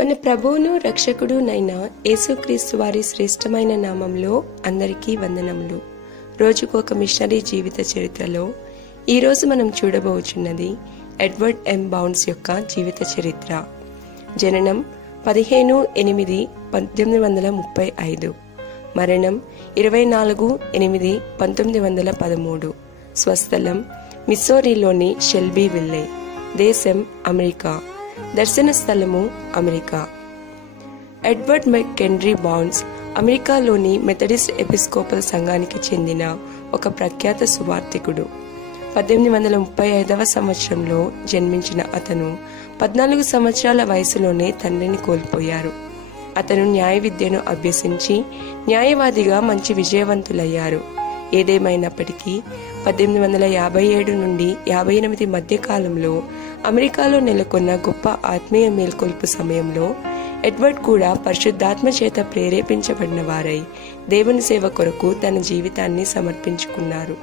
మన ప్రభువును రక్షకుడునైన యేసుక్రీస్తు వారి శ్రేష్టమైన నామంలో అందరికీ వందనములు. రోజుకు ఒక మిషనరీ జీవిత చరిత్రలో ఈరోజు మనం చూడబోచున్నది ఎడ్వర్డ్ ఎం బౌన్స్ యొక్క జీవిత చరిత్ర. జననం 15/8/1835, మరణం 24/8/1913. స్వస్థలం మిస్సోరీలోని షెల్బీ విల్లే. దేశం అమెరికా. దర్శన స్థలము అమెరికా. ఎడ్వర్డ్ మెకెండ్రీ బౌన్స్ అమెరికాలోని మెథడిస్ట్ ఎపిస్కోపల్ సంఘానికి చెందిన ఒక ప్రఖ్యాత సువార్థికుడు. 1835వ సంవత్సరంలో జన్మించిన అతను 14 సంవత్సరాల వయసులోనే తండ్రిని కోల్పోయారు. అతను న్యాయ విద్యను అభ్యసించి న్యాయవాదిగా మంచి విజయవంతులయ్యారు. ఏదేమైనప్పటికీ 1857 నుండి 58 మధ్య కాలంలో అమెరికాలో నెలకొన్న గొప్ప ఆత్మీయ మేల్కొల్పు సమయంలో ఎడ్వర్డ్ కూడా పరిశుద్ధాత్మ చేత ప్రేరేపించబడిన వారై దేవుని సేవ కొరకు తన జీవితాన్ని సమర్పించుకున్నారు.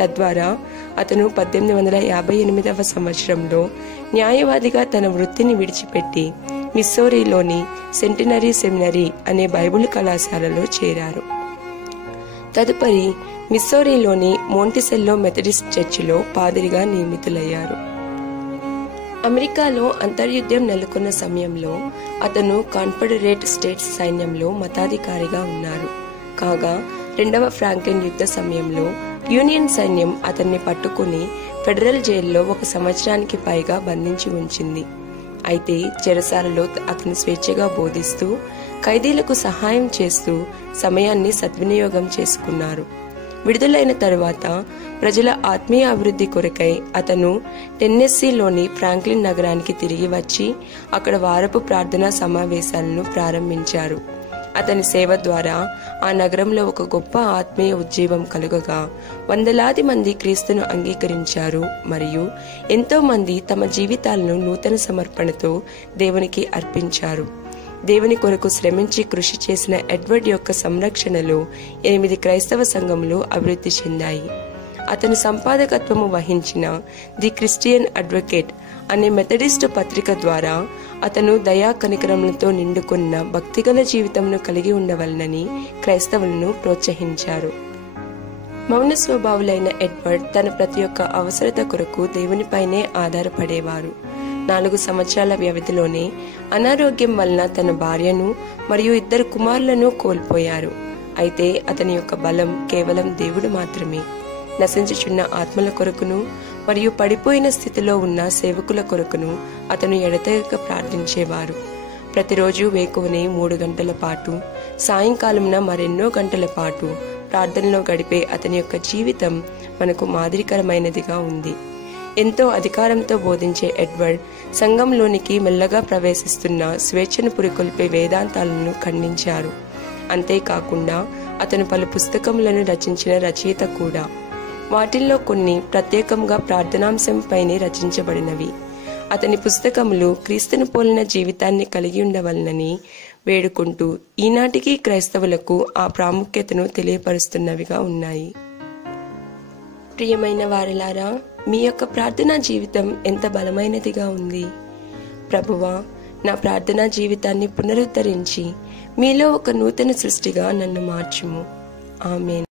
తద్వారా అతను 1858వ సంవత్సరంలో న్యాయవాదిగా తన వృత్తిని విడిచిపెట్టి మిస్సోరీలోని సెంటినరీ సెమినరీ అనే బైబిల్ కళాశాలలో చేరారు. తదుపరి మిస్సోరీలోని మోంటిసెల్లో మెథడిస్ట్ చర్చిలో పాదిరిగా నియమితులయ్యారు. అమెరికాలో అంతర్యుద్ధం నెలకొన్న సమయంలో అతను కాన్ఫెడరేట్ స్టేట్స్ సైన్యంలో మతాధికారిగా ఉన్నారు. కాగా 2వ ఫ్రాంక్లిన్ యుద్ధ సమయంలో యూనియన్ సైన్యం అతన్ని పట్టుకుని ఫెడరల్ జైల్లో 1 సంవత్సరానికి పైగా బంధించి ఉంచింది. అయితే చెరసాలలో అతను స్వేచ్ఛగా బోధిస్తూ ఖైదీలకు సహాయం చేస్తూ సమయాన్ని సద్వినియోగం చేసుకున్నారు. విడుదలైన తరువాత ప్రజల ఆత్మీయ అభివృద్ధి కొరకై అతను టెన్నెస్సీలోని ఫ్రాంక్లిన్ నగరానికి తిరిగి వచ్చి అక్కడ వారపు ప్రార్థనా సమావేశాలను ప్రారంభించారు. అతని సేవ ద్వారా ఆ నగరంలో ఒక గొప్ప ఆత్మీయ ఉజ్జీవం కలుగగా వందలాది మంది క్రీస్తును అంగీకరించారు మరియు ఎంతో మంది తమ జీవితాలను నూతన సమర్పణతో దేవునికి అర్పించారు. దేవుని కొరకు శ్రమించి కృషి చేసిన ఎడ్వర్డ్ యొక్క సంరక్షణలో 8 క్రైస్తవ సంఘములు అభివృద్ధి చెందాయి. అతను సంపాదకత్వము వహించిన ది క్రిస్టియన్ అడ్వకేట్ అనే మెథడిస్ట్ పత్రిక ద్వారా అతను దయా కనికరములతో నిండుకున్న భక్తిగల జీవితంను కలిగి ఉండవలనని క్రైస్తవులను ప్రోత్సహించారు. మౌన స్వభావులైన ఎడ్వర్డ్ తన ప్రతి ఒక్క అవసరత కొరకు దేవునిపైనే ఆధారపడేవారు. 4 సంవత్సరాల వ్యవధిలోనే అనారోగ్యం వలన తన భార్యను మరియు 2 కుమారులను కోల్పోయారు. అయితే అతని యొక్క బలం కేవలం దేవుడు మాత్రమే. నశించుచున్న ఆత్మల కొరకును మరియు పడిపోయిన స్థితిలో ఉన్న సేవకుల కొరకును అతను ఎడతెగక ప్రార్థించేవారు. ప్రతిరోజు వేకువనే 3 గంటల పాటు, సాయంకాలంన మరెన్నో గంటల పాటు ప్రార్థనలో గడిపే అతని యొక్క జీవితం మనకు మాదిరికరమైనదిగా ఉంది. ఎంతో అధికారంతో బోధించే ఎడ్వర్డ్ సంఘంలోనికి మెల్లగా ప్రవేశిస్తున్న స్వేచ్ఛను పురికొల్పే వేదాంతాలను ఖండించారు. అంతేకాకుండా అతను పలు పుస్తకములను రచించిన రచయిత కూడా. వాటిల్లో కొన్ని ప్రత్యేకంగా ప్రార్థనాంశంపైనే రచించబడినవి. అతని పుస్తకములు క్రీస్తును పోలిన జీవితాన్ని కలిగి ఉండవలనని వేడుకుంటూ ఈనాటికి క్రైస్తవులకు ఆ ప్రాముఖ్యతను తెలియపరుస్తున్నవిగా ఉన్నాయి. ప్రియమైన వారలారా, మీ యొక్క ప్రార్థనా జీవితం ఎంత బలమైనదిగా ఉంది. ప్రభువా, నా ప్రార్థనా జీవితాన్ని పునరుద్ధరించి మీలో ఒక నూతన సృష్టిగా నన్ను మార్చుము. ఆమేన్.